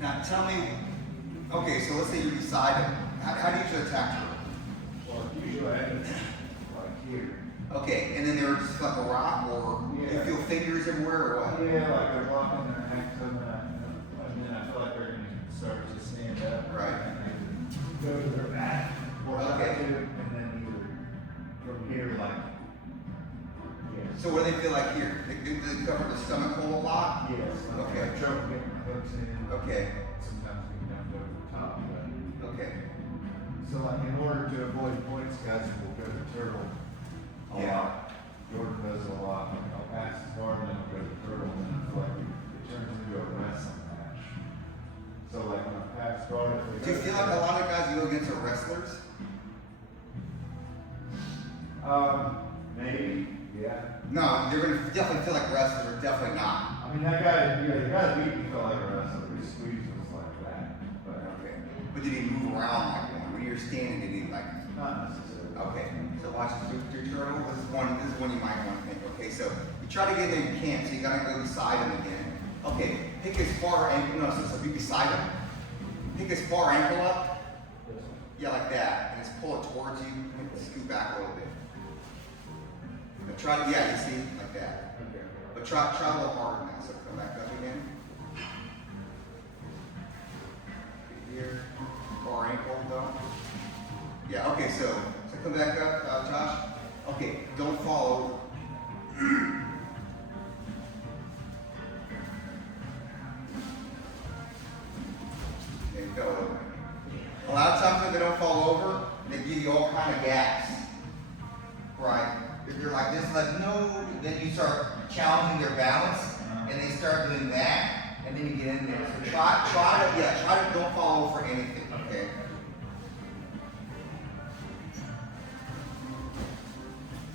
Now tell me, okay, so let's say you're beside him. How do you usually attack her? Well, usually I just like here. Okay, and then they're just like a rock, or Yeah. you feel fingers everywhere, or what? Yeah, like they're blocking their neck, and then I feel like they're going to start to stand up. Right. And they go to their back, or Okay. side to, and then either from here, like, yeah. So what do they feel like here? Do they cover the stomach hole a lot? Yes. Okay. I trouble getting my hooks in. Okay. Sometimes we can have to go to the top, but. Okay. So like in order to avoid points, guys will go to turtle a Yeah. lot. Jordan does a lot. Like I'll pass his guard and then I'll go to turtle and then I feel like it turns into a wrestling match. So like when I pass guard, if Do you feel like a lot of guys you go against are wrestlers? maybe, yeah. No, you're gonna definitely feel like wrestlers, or definitely not. I mean that guy, yeah, the guy that beat me felt like a wrestler. His squeeze was like that, but Okay. But did he move around like one? When you're standing, did he like? not necessarily. Okay. So watch this with your turtle. This is one you might want to think. Okay. So you try to get in there, you can't. So you gotta go beside him again. Okay. Pick his far ankle. No, so be beside him. Pick his far ankle up. Yeah, like that. And just pull it towards you. And scoot back a little bit. But try to, yeah, you see, like that. Okay. But try a little harder now. So come back up again. Here, far ankle though. Yeah. Okay. So come back up, Josh. Okay. Don't fall over. There you go. A lot of times when they don't fall over, they give you all kind of gaps. Right? If you're like this, like no, then you start challenging their balance, and they start doing that, and then you get in there. So try to don't fall over for anything. Okay.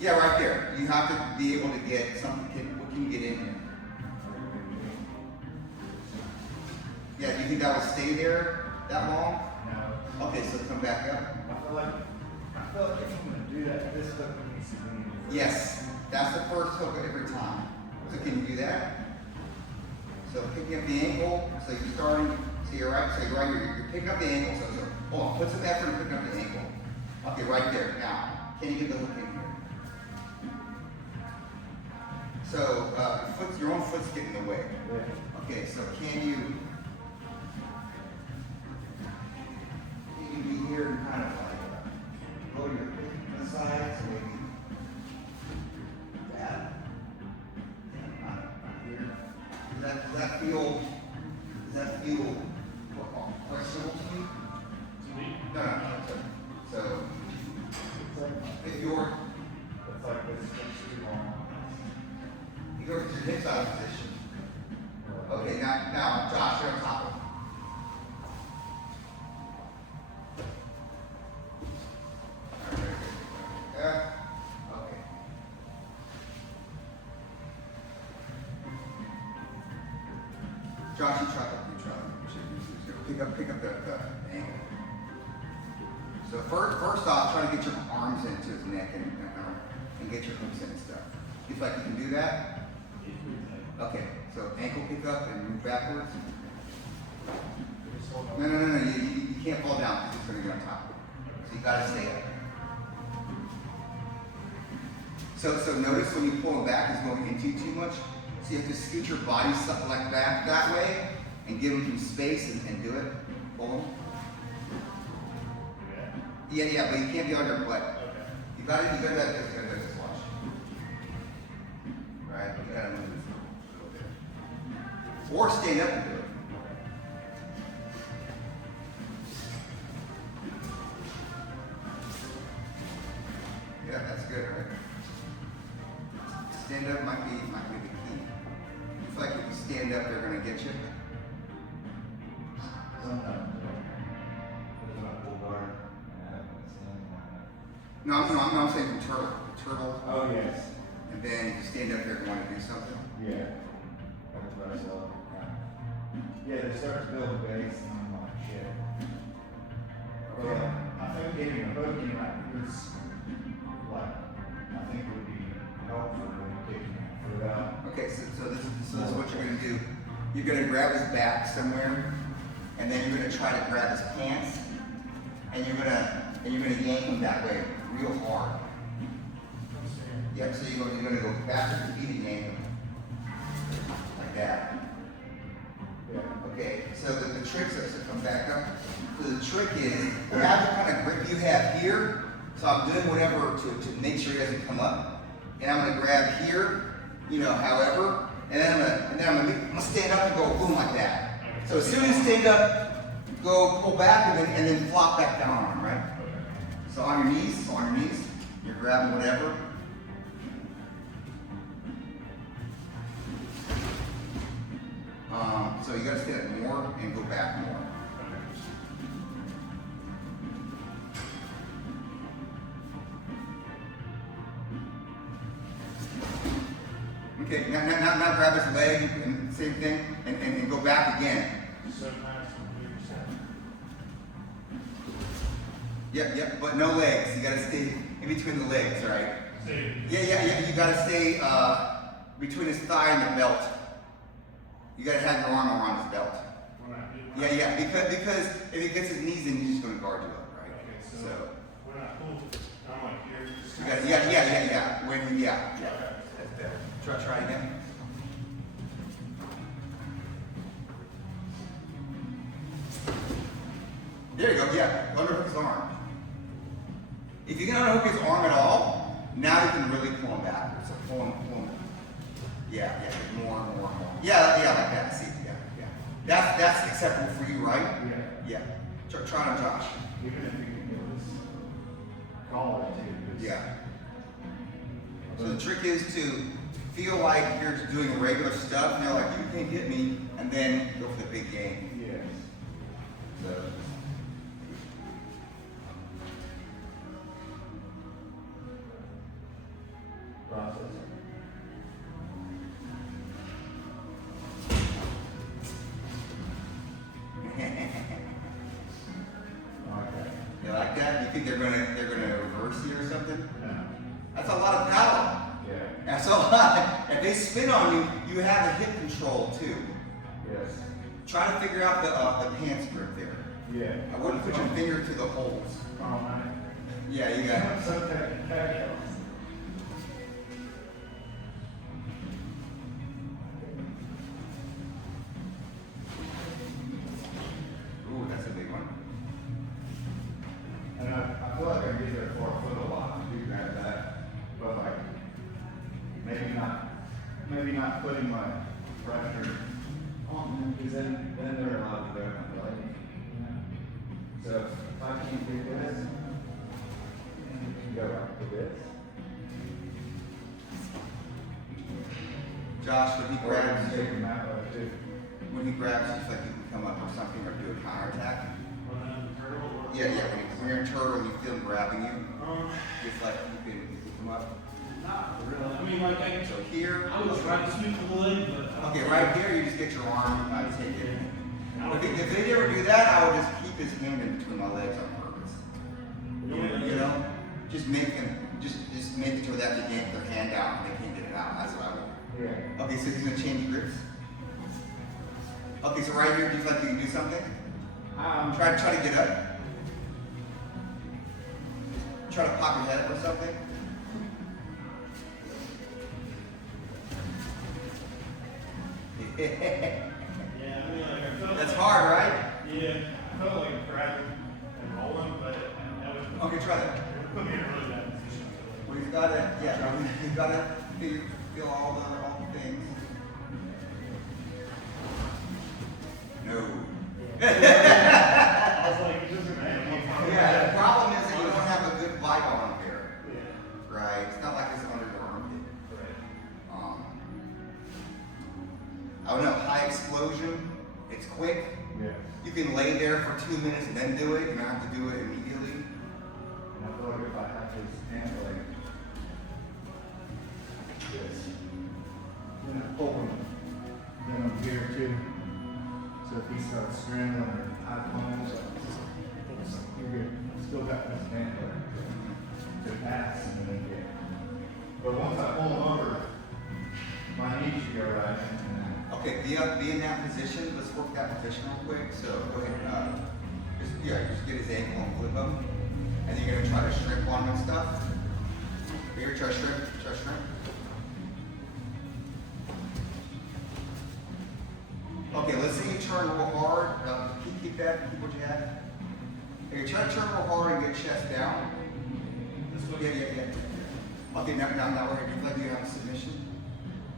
Yeah, right there. You have to be able to get something. What can you get in here? Yeah. Do you think that would stay there that long? No. Okay, so come back up. I feel like if I'm gonna do that, this hook needs to be in the Yes, that's the first hook every time. So can you do that? So picking up the ankle, so you're starting, so you're right here, you're picking up the ankle, so hold on, put some effort in picking up the ankle. Okay, right there. Now, can you get the hook in here? So your own foot's getting in the way. Yeah. Okay, so can you be here and kind of like blow your hip to the side, so maybe that. Not here. Does that feel questionable to you? To me? No. So It's like, if you're it's like this is too long. you go to your hips out of position. Okay, now Josh, you're on top of him. Yeah. Okay. Josh, you try. Pick up the ankle. So first off, try to get your arms into his neck and get your hooks in and stuff. You feel like you can do that? Okay. So ankle pick up and move backwards. Just hold on. No. You can't fall down because it's going to get on top. So you got to stay up. So notice when you pull him back, he's going into you too much. So you have to scoot your body something like that way, and give him some space and do it. Pull him. Yeah, but you can't be on your butt. Okay. You got to just watch. Right? You got to move a little bit. Or stand up and do it. Yeah, that's good, right? Stand up might be the key. You feel like if you stand up, they're gonna get you. Sometimes, there's a full guard, and I haven't been standing like that. No, I'm saying from turtle. Oh, yes. And then if you stand up there and want to do something. Yeah. That's what I saw. Yeah, they start to build a base, and I'm like, shit. Okay. I think getting a hook in like this, like, I think would be helpful when taking that foot out. Okay, so this is what you're gonna do. You're gonna grab his back somewhere, and then you're gonna try to grab his pants, and you're gonna yank him that way, real hard. Yeah, so you're gonna go back to the feet and yank him. Like that. Yeah. Okay, so the trick is to come back up. So the trick is, grab the kind of grip you have here. So I'm doing whatever to make sure he doesn't come up. And I'm gonna grab here, however, and then I'm gonna stand up and go boom like that. So as soon as you stand up, go pull back and then flop back down on him, right? So on your knees, you're grabbing whatever. So you gotta stand up more and go back more. Okay, now grab his leg and same thing, and go back again. Yep, but no legs. You gotta stay in between the legs, right? Yeah. You gotta stay between his thigh and the belt. You gotta have your arm around his belt. Yeah, because if he gets his knees in, he's just gonna guard you up, right? Okay, so when I pull, I'm like here. You gotta, yeah. That's better. Try again. There you go, yeah. Underhook his arm. If you can underhook his arm at all, now you can really pull him backwards. So pull him. Yeah, more. Yeah, like that. See, yeah. That's acceptable for you, right? Yeah. Try on Josh. Even if you can do this, call it too. Yeah. So the trick is to feel like you're doing regular stuff, and you're like, you can't get me, and then go for the big game. Yes. So. Process. Okay. You like that? You think they're gonna reverse you or something? No. That's a lot of power. Yeah. That's a lot. If they spin on you, you have a hip control too. Yes. Try to figure out the pants grip there. Yeah. I wouldn't put your finger to the holes. Oh, man. Yeah, you got it. It's okay. Ooh, that's a big one. And I feel like I get there 4 foot a lot. I do grab that. But like, maybe not putting my pressure on them, because then they're allowed to go my leg. So if I can't do this, you can go right to this. Josh, when he Or I grabs can you, take them that way too. when he grabs you, it's like you can come up or something or do a counterattack. Yeah, when you're in turtle and you feel him grabbing you, it's like you can come up. Not really. I mean, like I So here, was trying to sweep the leg, but okay, right here, you just get your arm, I take it. If they ever do that, I would just keep his hand in between my legs on purpose. You know? Just make it to where they have to yank their hand out and they can't get it out. That's what I want. Yeah. Okay, so he's gonna change grips. Okay, so right here, do you feel like you can do something? Try to get up. Try to pop your head up or something. yeah, I mean, like I felt. That's hard, right? Yeah, I felt like grabbing and rolling, but that was. Okay, try that. It put me in a really bad position. Well, you've got to, you've got to feel all the things. No. I was like, it doesn't matter. Yeah, the problem is that you don't have a good bite on him here. Yeah. Right? It's not like it's under your armpit. Right. I don't know, high explosion, it's quick. Yeah. You can lay there for 2 minutes and then do it. You don't have to do it immediately. And I feel like if I have his hand like this, then I pull him, then I'm here too. So if he starts scrambling or high palms, you're good. Still got this hand to pass and then get. But once I pull him over, my knee should go right in and then Okay, be in that position. Let's work that position real quick. So go ahead. Just get his ankle and flip him. And then you're gonna try to shrink on him and stuff. Here, try to shrink. Okay, let's say you turn real hard. Keep what you have. Okay, try to turn real hard and get chest down. This way? Yeah. Okay, now we're gonna do like you have a submission.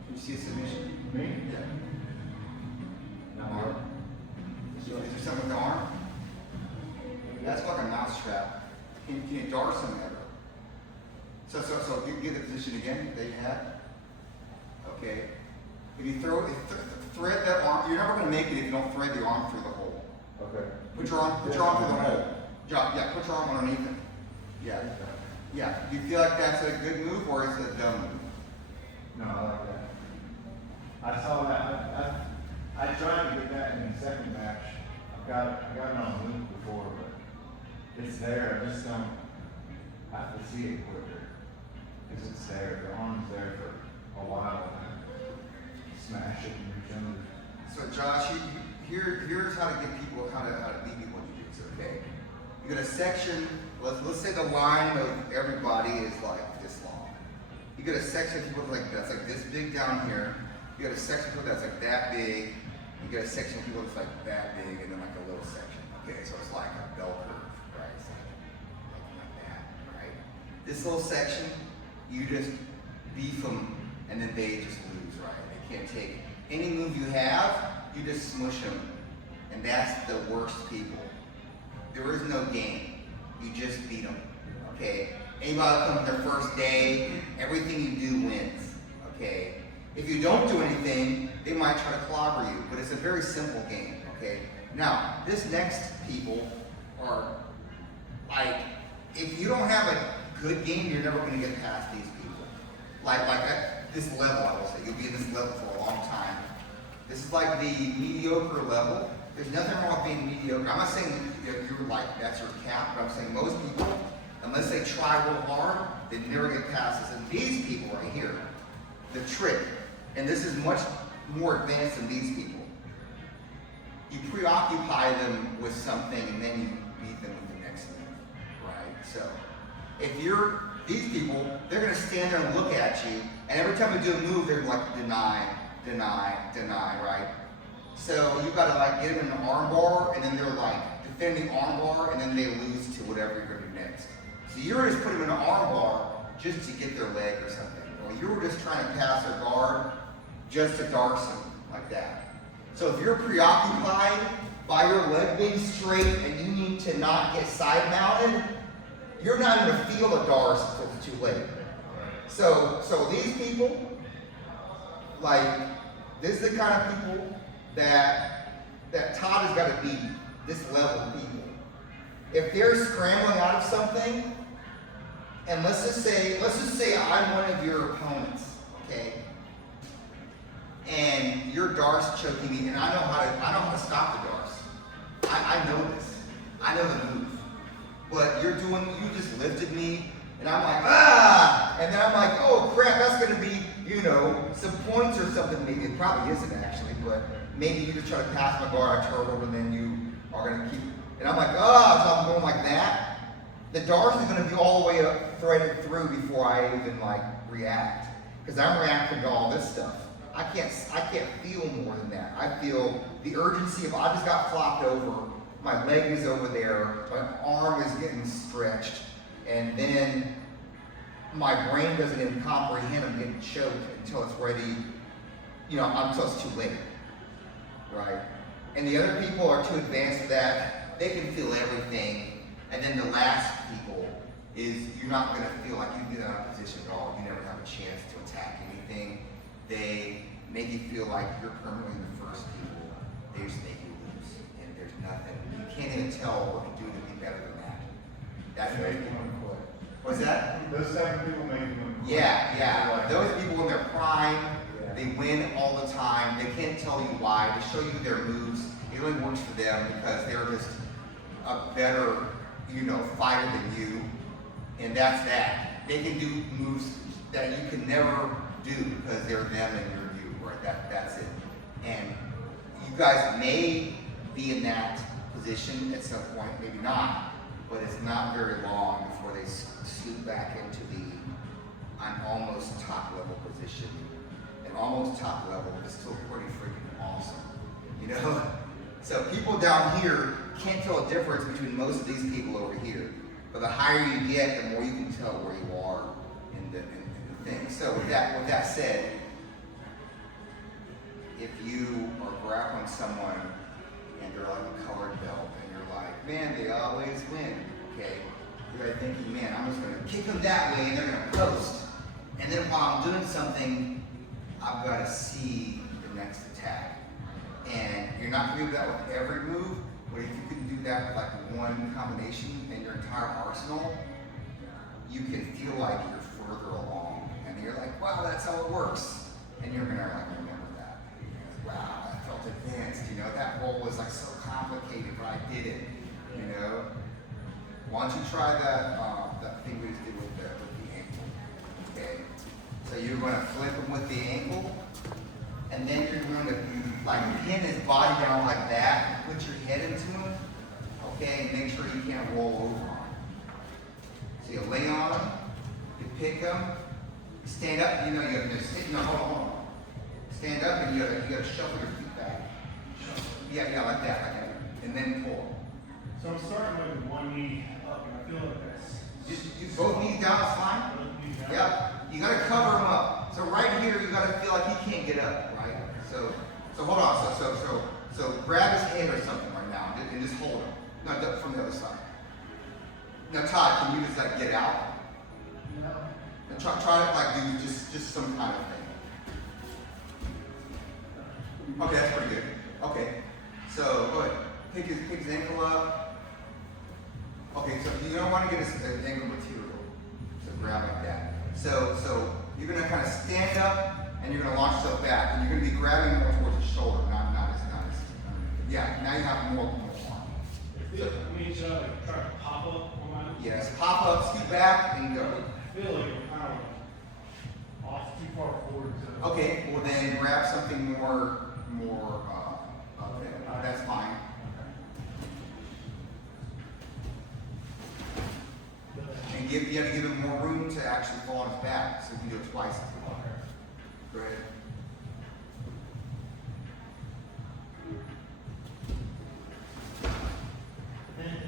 Can you see a submission? Me? Yeah. No. Arm. So is there something with the arm? That's like a mouse trap. Can you darce him ever? So give the position again that you had. Okay. If you thread that arm, you're never going to make it if you don't thread the arm through the hole. Okay. Put your arm through the hole. Yeah, put your arm underneath it. Yeah. Do you feel like that's a good move or is it a dumb move? No, I like that. I saw that. I tried to get that in the second match. I got it on loop before, but it's there. I just don't have to see it quicker. Because it's there. The arm's there for a while. Smash it and reach under. So Josh, here's how to get people, how to beat people in jiu-jitsu, okay? You got a section, let's say the line of everybody is like this long. You got a section of people that's like this big down here. You got a section of people that's like that big. You got a section of people that's like that big and then like a little section. Okay, so it's like a bell curve, right? It's like that, right? This little section, you just beef them and then they just lose, right? They can't take any move you have, you just smush them. And that's the worst people. There is no game. You just beat them, okay? Anybody that comes their first day, everything you do wins, okay? If you don't do anything, they might try to clobber you, but it's a very simple game, okay? Now, this next people are like, if you don't have a good game, you're never gonna get past these people. Like at this level, I will say, you'll be in this level for a long time. This is like the mediocre level. There's nothing wrong with being mediocre. I'm not saying you're like, that's your cap, but I'm saying most people, unless they try real hard, they never get past this. And these people right here, the trick, and this is much more advanced than these people. You preoccupy them with something and then you beat them with the next move, right? So if these people, they're gonna stand there and look at you, and every time you do a move, they're like deny, right? So you gotta like get them in an arm bar, and then they're like defend the arm bar, and then they lose to whatever you're gonna do next. So you're just putting them in an arm bar just to get their leg or something. Or you were just trying to pass their guard just to darce them like that. So if you're preoccupied by your leg being straight and you need to not get side mounted, you're not gonna feel a darce until it's too late. So these people, like, this is the kind of people that Todd has got to beat, this level of people. If they're scrambling out of something, and let's just say I'm one of your opponents, okay? And you're darce choking me, and I know how to stop the darce. I know this. I know the move. But you just lifted me, and I'm like, ah! And then I'm like, oh crap, that's gonna be, some points or something. Maybe it probably isn't actually, but maybe you just try to pass my guard, I turtle, and then you are gonna keep, and I'm like, oh, so I'm going like that. The darce is gonna be all the way up, threaded through before I even like react. Because I'm reacting to all this stuff. I can't feel more than that. I feel the urgency of, I just got flopped over, my leg is over there, my arm is getting stretched, and then my brain doesn't even comprehend I'm getting choked until it's ready, until it's too late, right? And the other people are too advanced for that. They can feel everything. And then the last people is you're not gonna feel like you get out of position at all. You never have a chance to attack anything. They make you feel like you're permanently the first people. They just make you lose. And there's nothing. You can't even tell what to do to be better than that. That's Make what one quit. What's that? Those type of people make one quit. Yeah. Those people in their prime, Yeah. they win all the time. They can't tell you why. They show you their moves. It only works for them because they're just a better, fighter than you. And that's that. They can do moves that you can never do because they're them and you're you, right? That's it. And you guys may be in that position at some point, maybe not, but it's not very long before they scoot back into the I'm almost top level position. And almost top level is still pretty freaking awesome, you know? So people down here can't tell a difference between most of these people over here. But the higher you get, the more you can tell where you are in the thing. So with that said, if you are grappling someone and they're like a colored belt and you're like, man, they always win, okay? You're thinking, man, I'm just gonna kick them that way and they're gonna post. And then while I'm doing something, I've gotta see the next attack. And you're not gonna do that with every move, but if you can do that with like one combination in your entire arsenal, you can feel like you're further along. And you're like, wow, that's how it works. And you're gonna like remember that. Wow, I felt advanced, you know, that roll was like so complicated, but I did it, you know. Why don't you try that thing we just did with the ankle, okay? So you're gonna flip him with the ankle, and then you're going to like pin his body down like that, put your head into him, okay, and make sure you can't roll over on him. So you lay on him, you pick him, you stand up, you know, you have to sit, no, hold on. Stand up and you gotta shuffle your feet back. Yeah, like that, and then pull. So I'm starting with one knee up, and I feel like that's. You both knees down is fine? Yep. You gotta cover him up. So right here, you gotta feel like he can't get up, right? So hold on. So grab his head or something right now, and just hold him. No, from the other side. Now Todd, can you just like get out? No. And try to like do just some kind of thing. Okay, that's pretty good. Okay. So go ahead. Pick his ankle up. Okay, so you don't want to get his ankle material. So grab like that. So you're gonna kind of stand up and you're gonna launch yourself back, and you're gonna be grabbing more towards his shoulder, not his. Yeah. Now you have more arm. So, Should I like try to pop up on my? yes. Pop up, scoot back, and go. I feel like I'm kind of off too far forward. So. Okay. Well then grab something more up there. That's fine. And you have to give him more room to actually fall on his back, so you can do it twice if you want. Go ahead.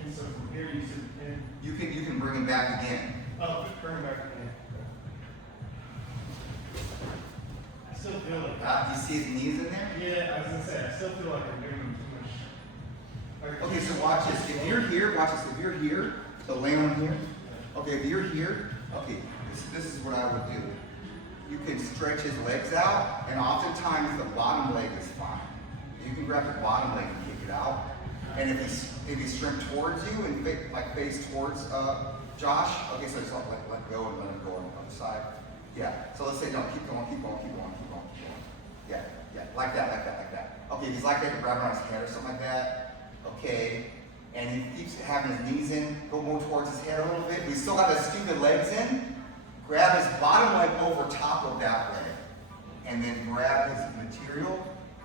And so from here you said pin. You can bring him back again. Oh, bring it back again. I still feel like. You see his knees in there? Yeah, I was gonna say I still feel like I'm doing too much. Okay, so watch this. If you're here, watch this. If you're here, so lay on here. Okay, if you're here, okay, this is what I would do. You can stretch his legs out, and oftentimes the bottom leg is fine. You can grab the bottom leg and kick it out. And if he's shrimp towards you and face towards Josh, okay, so just let go and let him go on the other side. Yeah. So let's say no, keep going. Yeah, like that. Okay, if he's like that, you grab him on his head or something like that. Okay. And he keeps having his knees in, go more towards his head a little bit. We still got his stupid legs in. Grab his bottom leg over top of that leg. And then grab his material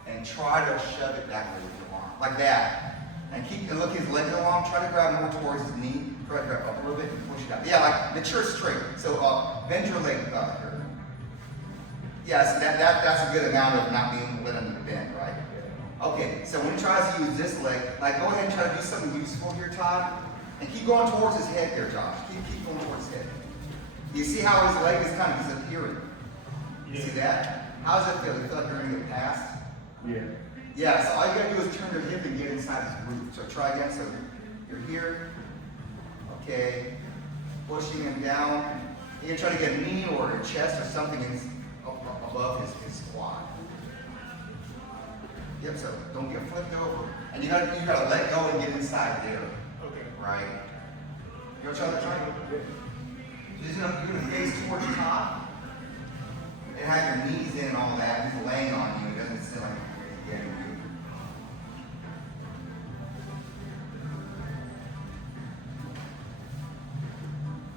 and try to shove it back with your arm. Like that. And look, his legs are long. Try to grab more towards his knee. Try to grab up a little bit and push it out. Yeah, like mature straight. So bend your leg here. Yeah, so that's a good amount of not being letting him bend, right? Okay, so when he tries to use this leg, like go ahead and try to do something useful here, Todd. And keep going towards his head there, Josh. Keep going towards his head. You see how his leg is kind of disappearing? You see that? How does it feel? You feel like you're going to get past? Yeah. Yeah, so all you gotta do is turn your hip and get inside his groove. So try again. So you're here. Okay. Pushing him down. You're gonna try to get a knee or a chest or something above his quad. Yep, so don't get flipped over. And you gotta let go and get inside there. Okay. Right? You know what I'm trying to you're gonna face towards the top and have your knees in and all that. He's laying on you. It doesn't sit like you're getting you.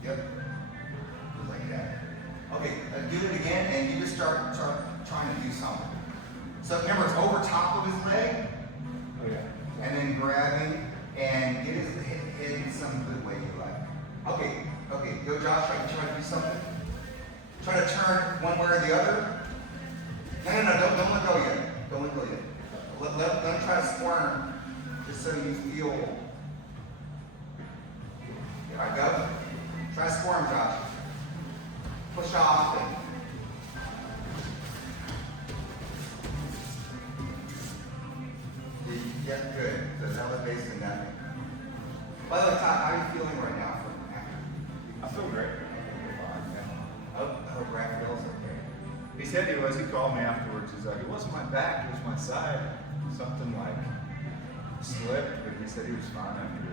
Yep. Just like that. Okay, do it again and you just start trying to do something. So remember, it's over and get his head in some good way you like. Okay, go Josh, try to do something. Try to turn one way or the other. No, don't let go yet. Don't let go yet. Let him try to squirm, just so you feel. Here I go. Try to squirm, Josh. Push off and. Yeah, good. So that was basically nothing. By the way, Todd, how are you feeling right now from after? I feel great. Oh, Brad feels okay. He said he was. He called me afterwards. He's like, it wasn't my back, it was my side. Something like slipped, but he said he was fine after